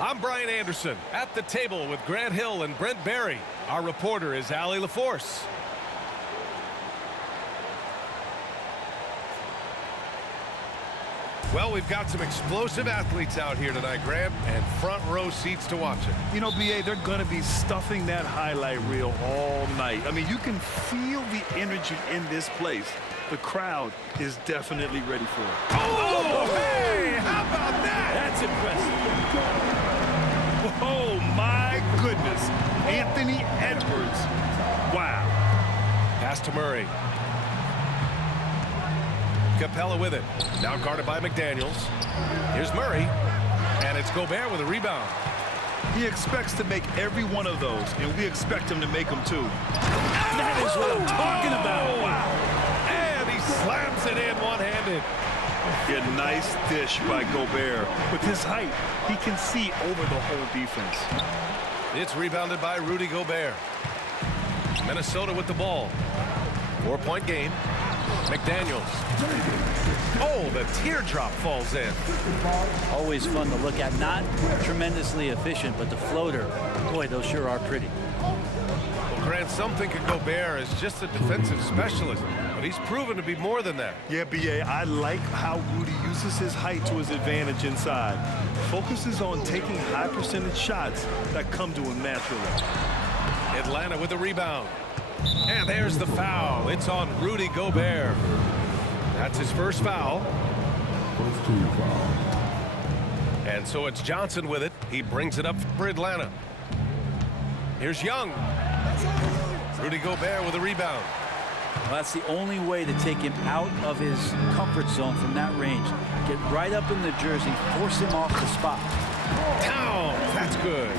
I'm Brian Anderson at the table with Grant Hill and Brent Barry. Our reporter is Allie LaForce. Well, we've got some explosive athletes out here tonight, Grant, and front row seats to watch it. You know, B.A., they're going to be stuffing that highlight reel all night. I mean, you can feel the energy in this place. The crowd is definitely ready for it. Oh, hey, how about that? That's impressive. Oh, my goodness. Anthony Edwards. Wow. Pass to Murray. Capella with it. Now guarded by McDaniels. Here's Murray. And it's Gobert with a rebound. He expects to make every one of those, and we expect him to make them too. That is what I'm talking about. Wow. And he slams it in one-handed. A nice dish by Gobert. With his height, he can see over the whole defense. It's rebounded by Rudy Gobert. Minnesota with the ball. 4-point game. McDaniels. Oh, the teardrop falls in. Always fun to look at. Not tremendously efficient, but the floater, boy, those sure are pretty. Well, Grant, some think of Gobert as just a defensive specialist, but he's proven to be more than that. Yeah, B.A., I like how Rudy uses his height to his advantage inside. Focuses on taking high percentage shots that come to him naturally. Atlanta with the rebound. And there's the foul. It's on Rudy Gobert. That's his first foul. First team foul. And so it's Johnson with it. He brings it up for Atlanta. Here's Young. Rudy Gobert with a rebound. Well, that's the only way to take him out of his comfort zone from that range. Get right up in the jersey, force him off the spot. Down. That's good.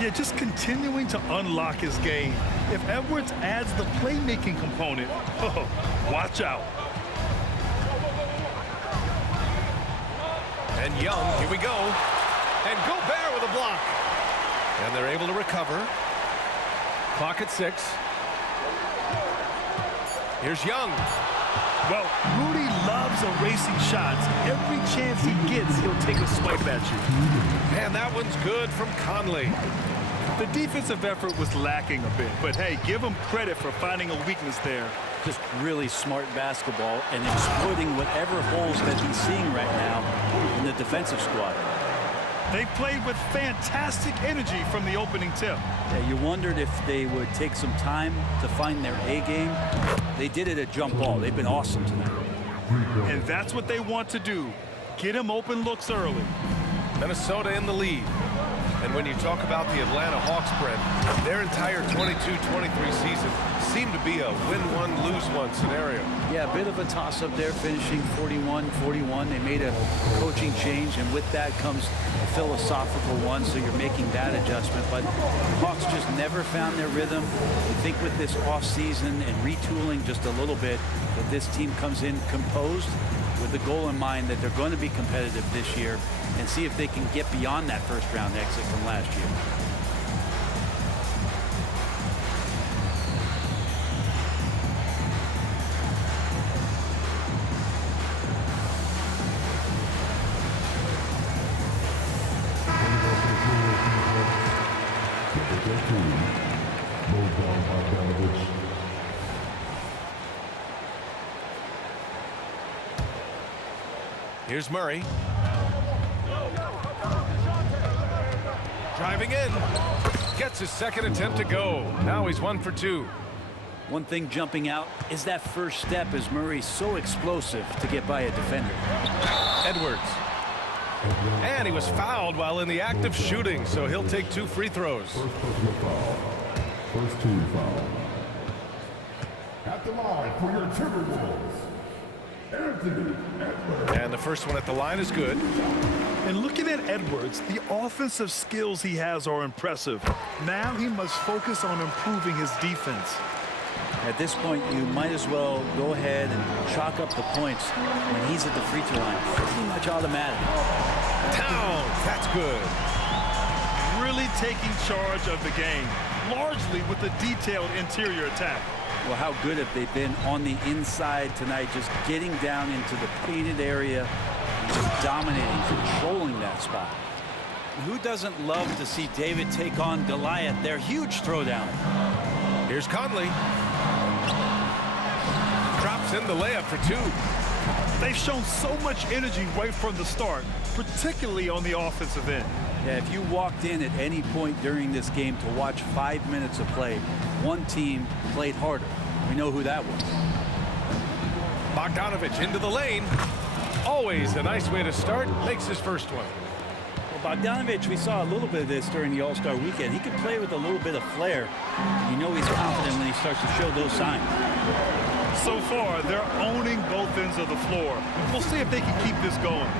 Yeah, just continuing to unlock his game. If Edwards adds the playmaking component, oh, watch out. And Young, here we go. And Gobert with a block. And they're able to recover. Clock at 6. Here's Young. Well, Rudy loves erasing shots. Every chance he gets, he'll take a swipe at you. And that one's good from Conley. The defensive effort was lacking a bit, but hey, give him credit for finding a weakness there. Just really smart basketball and exploiting whatever holes that he's seeing right now in the defensive squad. They played with fantastic energy from the opening tip. Yeah, you wondered if they would take some time to find their A game. They did it at jump ball. They've been awesome tonight. And that's what they want to do. Get him open looks early. Minnesota in the lead. And when you talk about the Atlanta Hawks, Brent, their entire 22-23 season seemed to be a win-one, lose-one scenario. Yeah, a bit of a toss-up there, finishing 41-41. They made a coaching change, and with that comes a philosophical one, so you're making that adjustment. But Hawks just never found their rhythm. I think with this offseason and retooling just a little bit, that this team comes in composed with the goal in mind that they're going to be competitive this year and see if they can get beyond that first-round exit from last year. Here's Murray. Driving in. Gets his second attempt to go. Now he's 1 for 2. One thing jumping out is that first step, as Murray's so explosive to get by a defender. Edwards. And he was fouled while in the act of shooting, so he'll take 2 free throws. First personal foul. First team foul. At the line for your Timberwolves, Anthony Edwards. And the first one at the line is good. And looking at Edwards, the offensive skills he has are impressive. Now he must focus on improving his defense. At this point, you might as well go ahead and chalk up the points when he's at the free throw line. Pretty much automatic. Towns, that's good. really taking charge of the game, largely with a detailed interior attack. Well, how good have they been on the inside tonight, just getting down into the painted area and just dominating, controlling that spot. Who doesn't love to see David take on Goliath? Their huge throwdown. Here's Conley. Drops in the layup for two. They've shown so much energy right from the start, particularly on the offensive end. Yeah, if you walked in at any point during this game to watch 5 minutes of play, one team played harder. We know who that was. Bogdanovich into the lane. Always a nice way to start. Makes his first one. Well, Bogdanovich, we saw a little bit of this during the All-Star weekend. He can play with a little bit of flair. You know he's confident when he starts to show those signs. So far, they're owning both ends of the floor. We'll see if they can keep this going.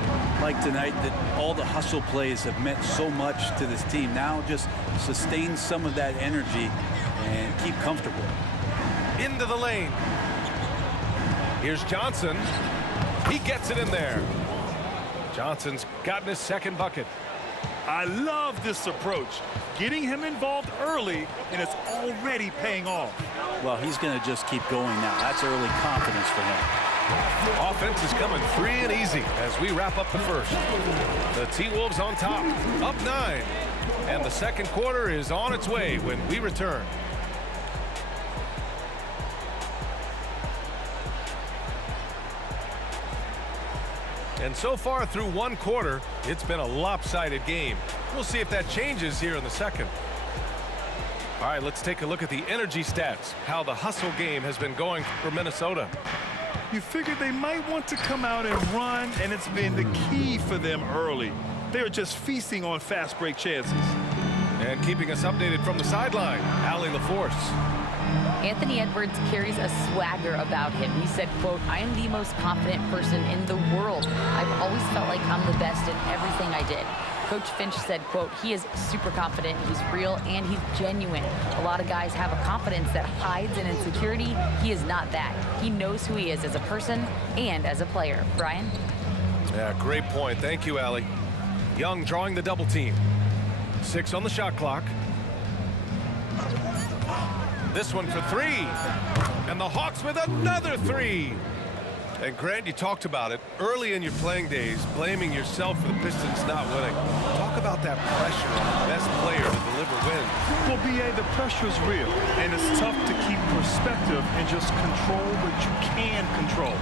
Like tonight, that all the hustle plays have meant so much to this team. Now just sustain some of that energy and keep comfortable. Into the lane. Here's Johnson. He gets it in there. Johnson's gotten his second bucket. I love this approach. Getting him involved early, and it's already paying off. Well, he's going to just keep going now. That's early confidence for him. Offense is coming free and easy as we wrap up the first. The T-Wolves on top, up 9. And the second quarter is on its way when we return. And so far through one quarter, it's been a lopsided game. We'll see if that changes here in the second. All right, let's take a look at the energy stats, how the hustle game has been going for Minnesota. You figured they might want to come out and run, and it's been the key for them early. They're just feasting on fast break chances. And keeping us updated from the sideline, Allie LaForce. Anthony Edwards carries a swagger about him. He said, quote, "I am the most confident person in the world. I've always felt like I'm the best in everything I did." Coach Finch said, quote, "He is super confident, he's real, and he's genuine. A lot of guys have a confidence that hides in insecurity. He is not that. He knows who he is as a person and as a player." Brian? Yeah, great point. Thank you, Allie. Young drawing the double team. 6 on the shot clock. This one for 3. And the Hawks with another 3. And Grant, you talked about it early in your playing days, blaming yourself for the Pistons not winning. Talk about that pressure on the best player to deliver wins. Well, B.A., the pressure is real, and it's tough to keep perspective and just control what you can control.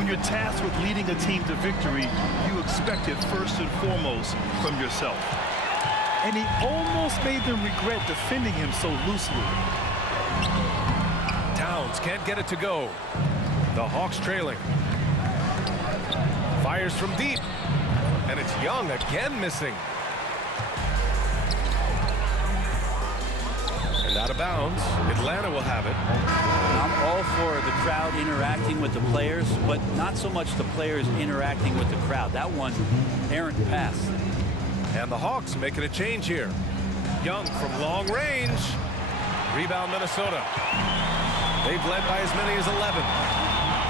When you're tasked with leading a team to victory, you expect it first and foremost from yourself. And he almost made them regret defending him so loosely. Towns can't get it to go. The Hawks trailing. Fires from deep. And it's Young again missing. And out of bounds. Atlanta will have it. I'm all for the crowd interacting with the players, but not so much the players interacting with the crowd. That one, errant pass. And the Hawks making a change here. Young from long range. Rebound Minnesota. They've led by as many as 11.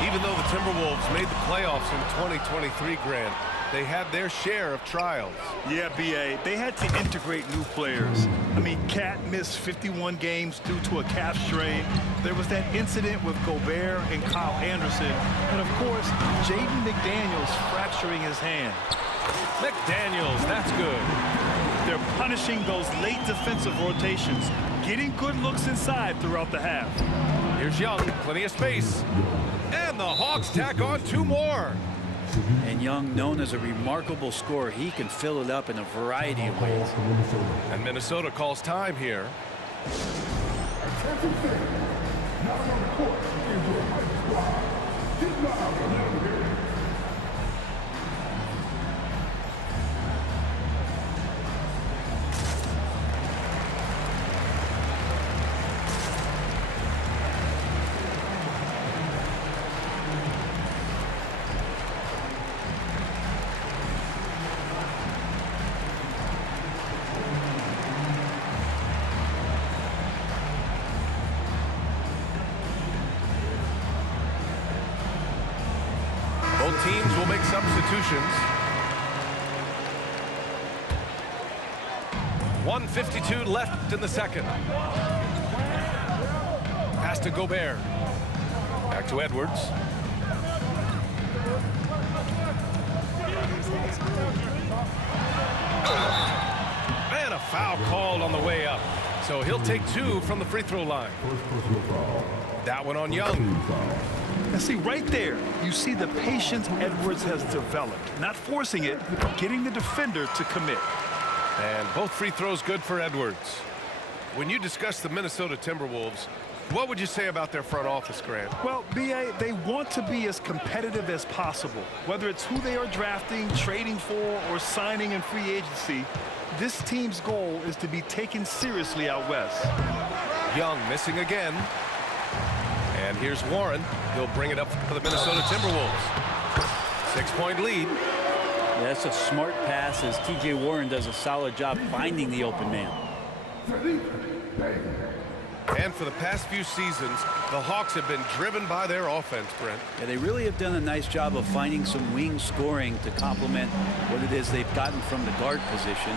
Even though the Timberwolves made the playoffs in 2023, Grant, they had their share of trials. Yeah, B.A., they had to integrate new players. I mean, Cat missed 51 games due to a calf strain. There was that incident with Gobert and Kyle Anderson. And, of course, Jaden McDaniels fracturing his hand. McDaniels, that's good. They're punishing those late defensive rotations, getting good looks inside throughout the half. Here's Young, plenty of space. And the Hawks tack on 2 more. And Young, known as a remarkable scorer, he can fill it up in a variety of ways. And Minnesota calls time here. Both teams will make substitutions. 1:52 left in the second. Pass to Gobert. Back to Edwards. And a foul called on the way up. So he'll take 2 from the free throw line. That one on Young. And see, right there, you see the patience Edwards has developed. Not forcing it, getting the defender to commit. And both free throws good for Edwards. When you discuss the Minnesota Timberwolves, what would you say about their front office, Grant? Well, B.A., they want to be as competitive as possible. Whether it's who they are drafting, trading for, or signing in free agency, this team's goal is to be taken seriously out west. Young missing again. And here's Warren. He'll bring it up for the Minnesota Timberwolves. 6-point lead. Yeah, that's a smart pass as T.J. Warren does a solid job finding the open man. And for the past few seasons, the Hawks have been driven by their offense, Brent. Yeah, they really have done a nice job of finding some wing scoring to complement what it is they've gotten from the guard position.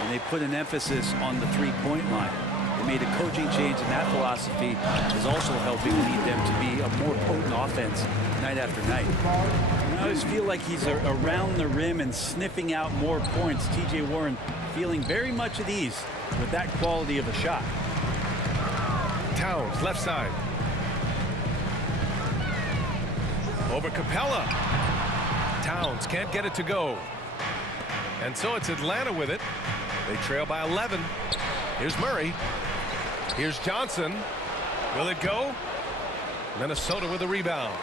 And they put an emphasis on the three-point line. They made a coaching change, and that philosophy is also helping lead them to be a more potent offense night after night. And I always feel like he's around the rim and sniffing out more points. T.J. Warren feeling very much at ease with that quality of a shot. Towns, left side. Over Capella. Towns can't get it to go. And so it's Atlanta with it. They trail by 11. Here's Murray. Here's Johnson. Will it go? Minnesota with a rebound.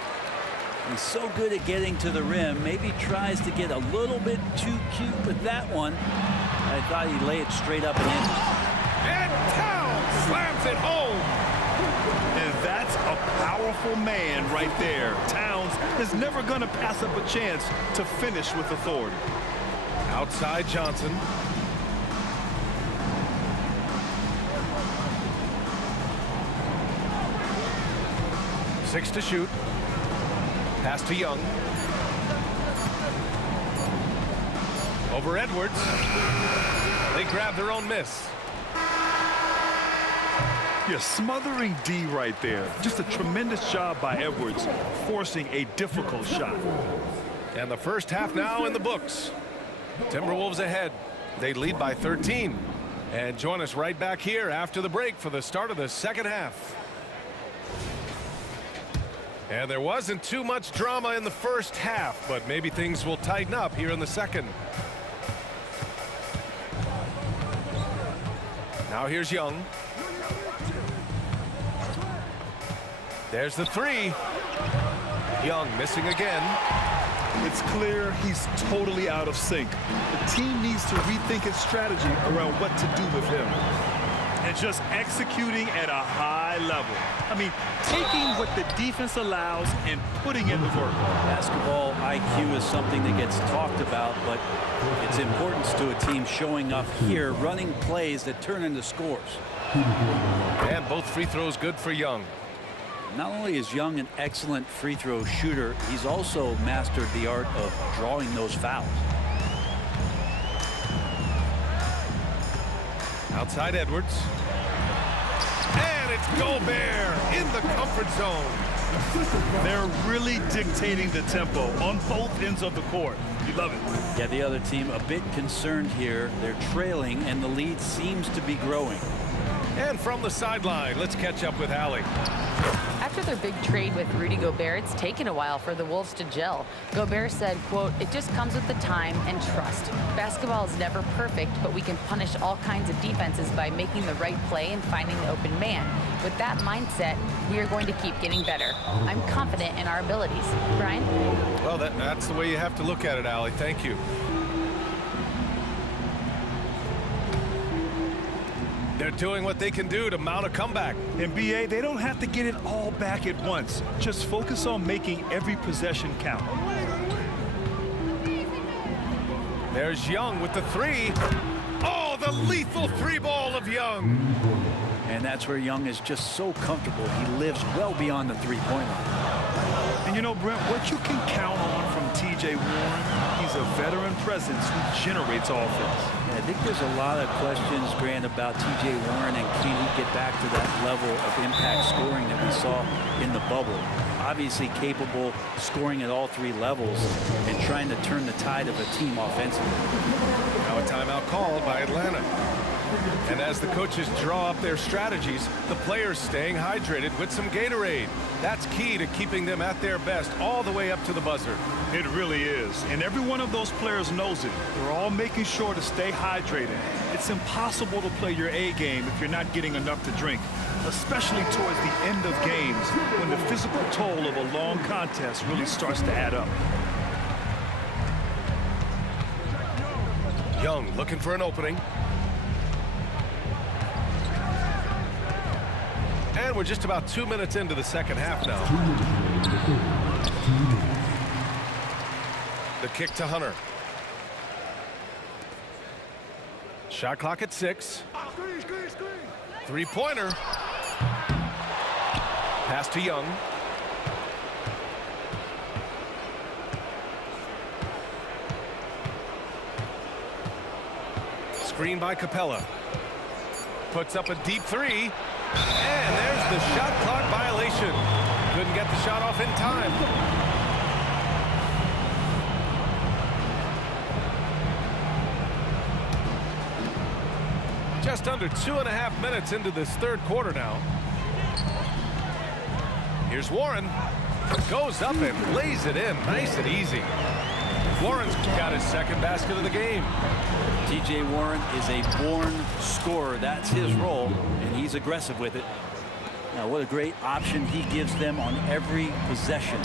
He's so good at getting to the rim. Maybe tries to get a little bit too cute with that one. I thought he'd lay it straight up and in. And Towns slams it home. And that's a powerful man right there. Towns is never going to pass up a chance to finish with authority. Outside Johnson. Six to shoot. Pass to Young. Over Edwards. They grab their own miss. Yeah, smothering D right there. Just a tremendous job by Edwards, forcing a difficult shot. And the first half now in the books. Timberwolves ahead. They lead by 13. And join us right back here after the break for the start of the second half. And there wasn't too much drama in the first half, but maybe things will tighten up here in the second. Now here's Young. There's the three. Young missing again. It's clear he's totally out of sync. The team needs to rethink its strategy around what to do with him. And just executing at a high level. I mean, taking what the defense allows and putting in the work. Basketball IQ is something that gets talked about, but its importance to a team showing up here, running plays that turn into scores. And both free throws good for Young. Not only is Young an excellent free throw shooter, he's also mastered the art of drawing those fouls. Outside Edwards. And it's Gobert in the comfort zone. They're really dictating the tempo on both ends of the court. You love it. Yeah, the other team a bit concerned here. They're trailing, and the lead seems to be growing. And from the sideline, let's catch up with Allie. After their big trade with Rudy Gobert, it's taken a while for the Wolves to gel. Gobert said, quote, "It just comes with the time and trust. Basketball is never perfect, but we can punish all kinds of defenses by making the right play and finding the open man. With that mindset, we are going to keep getting better. I'm confident in our abilities." Brian? Well, that's the way you have to look at it, Allie. Thank you. They're doing what they can do to mount a comeback. In BA, they don't have to get it all back at once. Just focus on making every possession count. There's Young with the three. Oh, the lethal three ball of Young. And that's where Young is just so comfortable. He lives well beyond the three-point line. And you know, Brent, what you can count on from T.J. Warren, he's a veteran presence who generates offense. I think there's a lot of questions, Grant, about T.J. Warren and can he get back to that level of impact scoring that we saw in the bubble. Obviously capable scoring at all three levels and trying to turn the tide of a team offensively. Now a timeout called by Atlanta. And as the coaches draw up their strategies, the players staying hydrated with some Gatorade. That's key to keeping them at their best all the way up to the buzzer. It really is. And every one of those players knows it. They're all making sure to stay hydrated. It's impossible to play your A game if you're not getting enough to drink, especially towards the end of games when the physical toll of a long contest really starts to add up. Young looking for an opening. And we're just about 2 minutes into the second half now. The kick to Hunter. Shot clock at 6. Three-pointer. Pass to Young. Screen by Capella. Puts up a deep three. And there's the shot clock violation. Couldn't get the shot off in time. Just under 2.5 minutes into this third quarter now. Here's Warren. Goes up and lays it in. Nice and easy. Warren's got his second basket of the game. T.J. Warren is a born scorer. That's his role, and he's aggressive with it. Now, what a great option he gives them on every possession.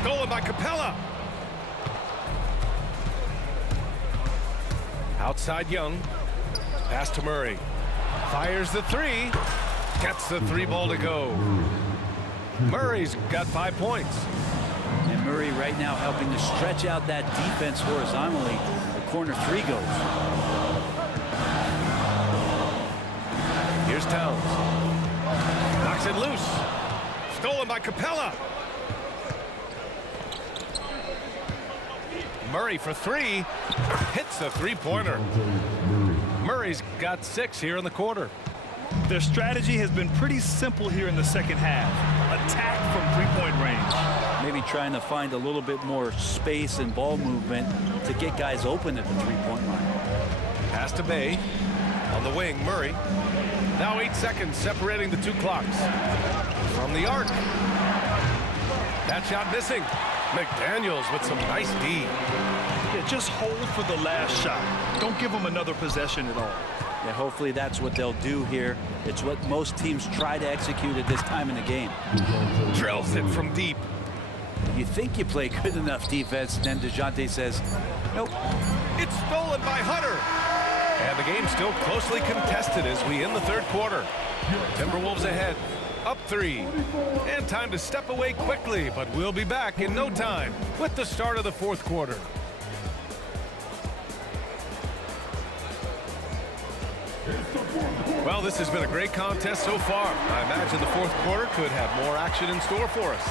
Stolen by Capella. Outside Young. Pass to Murray. Fires the three. Gets the three ball to go. Murray's got 5 points. And Murray right now helping to stretch out that defense horizontally. The corner three goes. Here's Towns. Knocks it loose. Stolen by Capella. Murray for three. Hits the three-pointer. Murray's got 6 here in the quarter. Their strategy has been pretty simple here in the second half. Attack from three-point range. Maybe trying to find a little bit more space and ball movement to get guys open at the three-point line. Pass to Bay. On the wing, Murray. Now 8 seconds separating the two clocks. From the arc. That shot missing. McDaniels with some nice D. Yeah, just hold for the last shot. Don't give them another possession at all. Yeah, hopefully that's what they'll do here. It's what most teams try to execute at this time in the game. Drills it from deep. You think you play good enough defense, then DeJounte says, nope. It's stolen by Hunter. And the game's still closely contested as we end the third quarter. Timberwolves ahead, up 3. And time to step away quickly, but we'll be back in no time with the start of the fourth quarter. Well, this has been a great contest so far. I imagine the fourth quarter could have more action in store for us.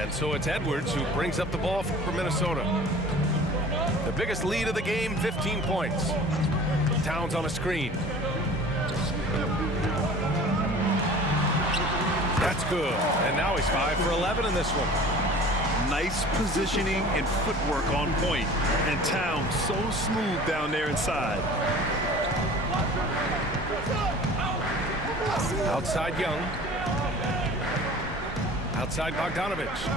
And so it's Edwards who brings up the ball for Minnesota. The biggest lead of the game, 15 points. Towns on a screen. That's good. And now he's 5 for 11 in this one. Nice positioning and footwork on point. And Towns so smooth down there inside. Outside Young. Outside Bogdanovich.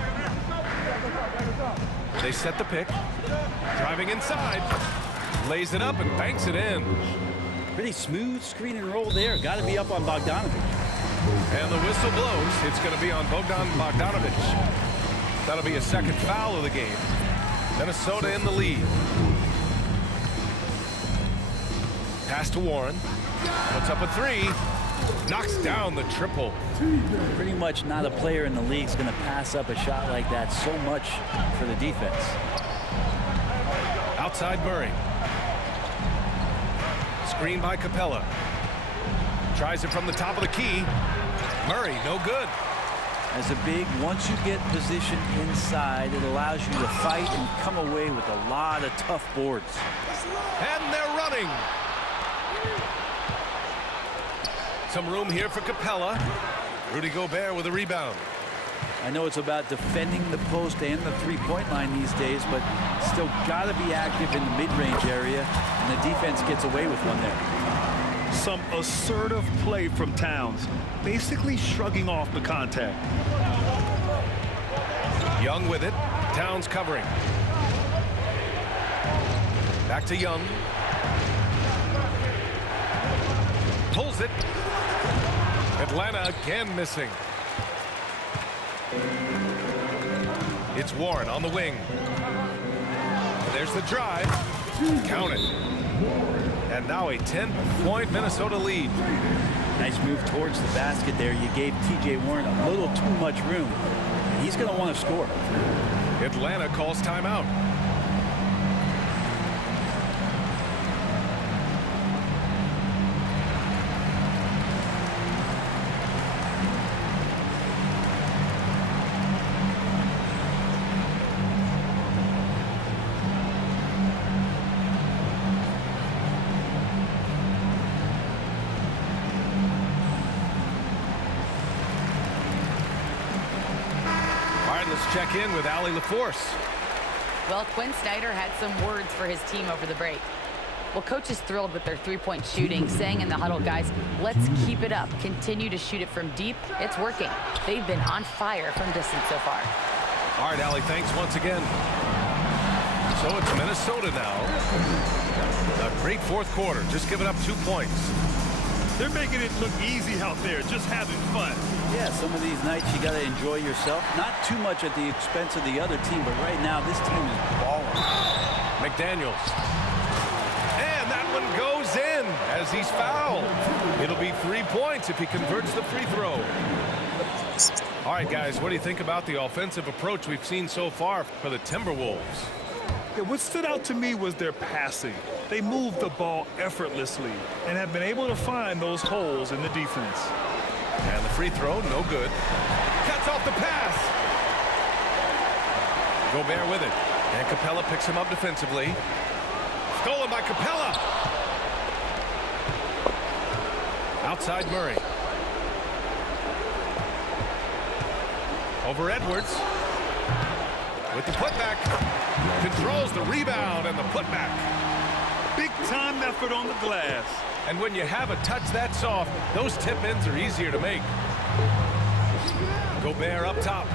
They set the pick. Driving inside. Lays it up and banks it in. Pretty smooth screen and roll there. Got to be up on Bogdanovich. And the whistle blows. It's going to be on Bogdanovich. That'll be a second foul of the game. Minnesota in the lead. Pass to Warren. Puts up a three. Knocks down the triple. Pretty much not a player in the league is going to pass up a shot like that so much for the defense. Outside Murray. Screen by Capella. Tries it from the top of the key. Murray, no good. As a big, once you get position inside, it allows you to fight and come away with a lot of tough boards. And they're running. Some room here for Capella. Rudy Gobert with a rebound. I know it's about defending the post and the three-point line these days, but still got to be active in the mid-range area, and the defense gets away with one there. Some assertive play from Towns, basically shrugging off the contact. Young with it. Towns covering. Back to Young. Pulls it. Atlanta again missing. It's Warren on the wing. There's the drive. Count it. And now a 10-point Minnesota lead. Nice move towards the basket there. You gave T.J. Warren a little too much room. And he's going to want to score. Atlanta calls timeout. Check in with Allie LaForce. Well, Quinn Snyder had some words for his team over the break. Well, coach is thrilled with their three-point shooting, saying in the huddle, guys, let's keep it up. Continue to shoot it from deep. It's working. They've been on fire from distance so far. All right, Allie, thanks once again. So it's Minnesota now. A great fourth quarter, just giving up 2 points. They're making it look easy out there, just having fun. Yeah, some of these nights you got to enjoy yourself. Not too much at the expense of the other team, but right now this team is balling. McDaniels. And that one goes in as he's fouled. It'll be 3 points if he converts the free throw. All right, guys, what do you think about the offensive approach we've seen so far for the Timberwolves? Yeah, what stood out to me was their passing. They moved the ball effortlessly and have been able to find those holes in the defense. And the free throw, no good. Cuts off the pass. Gobert with it. And Capella picks him up defensively. Stolen by Capella. Outside Murray. Over Edwards. With the putback. Controls the rebound and the putback. Big time effort on the glass. And when you have a touch that soft, those tip-ins are easier to make. Gobert up top.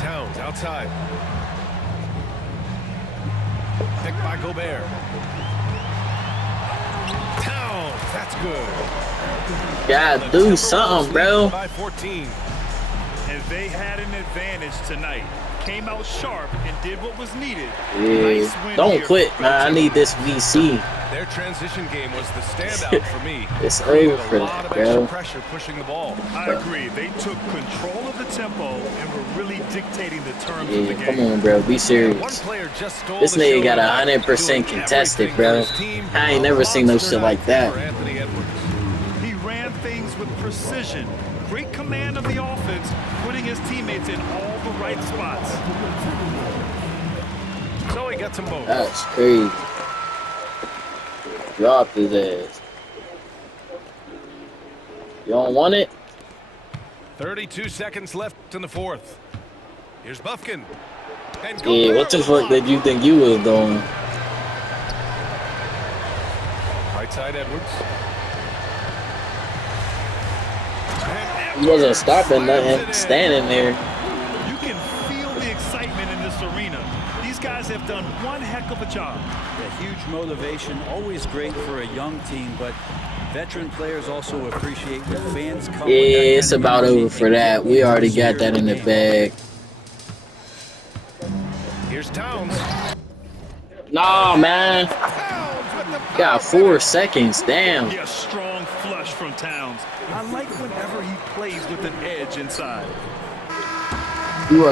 Towns outside. Picked by Gobert. Towns, that's good. Gotta do something, bro. By 14. And they had an advantage tonight. Came out sharp and did what was needed. Yeah, Nice win don't here. quit, man. I need this VC. Their transition game was the standout for me. It's Created over for a lot them, of extra bro. pressure pushing the ball. I agree. They took control of the tempo and were really dictating the terms of the Yeah, game. come on, bro. Be One serious. player just stole This the nigga show got tonight, 100% doing contested, everything bro. for his team. I ain't never seen no shit like that. For Anthony Edwards. He ran things with precision. Great command of the offense, putting his teammates in all the right spots. So he gets them both. That's crazy. Dropped his ass. You don't want it? 32 seconds left in the fourth. Here's Bufkin. And Yeah, what the fuck did you think you was doing? Right side Edwards. He wasn't stopping nothing, standing there. You can feel the excitement in this arena. These guys have done one heck of a job. A huge motivation, always great for a young team, but veteran players also appreciate when fans come. Yeah, it's about over for that. We already got that in the bag. Here's Towns. Nah, man. Towns with the Got 4 seconds. Damn. Yeah, strong flush from Towns. I like whenever he plays with an edge inside. You are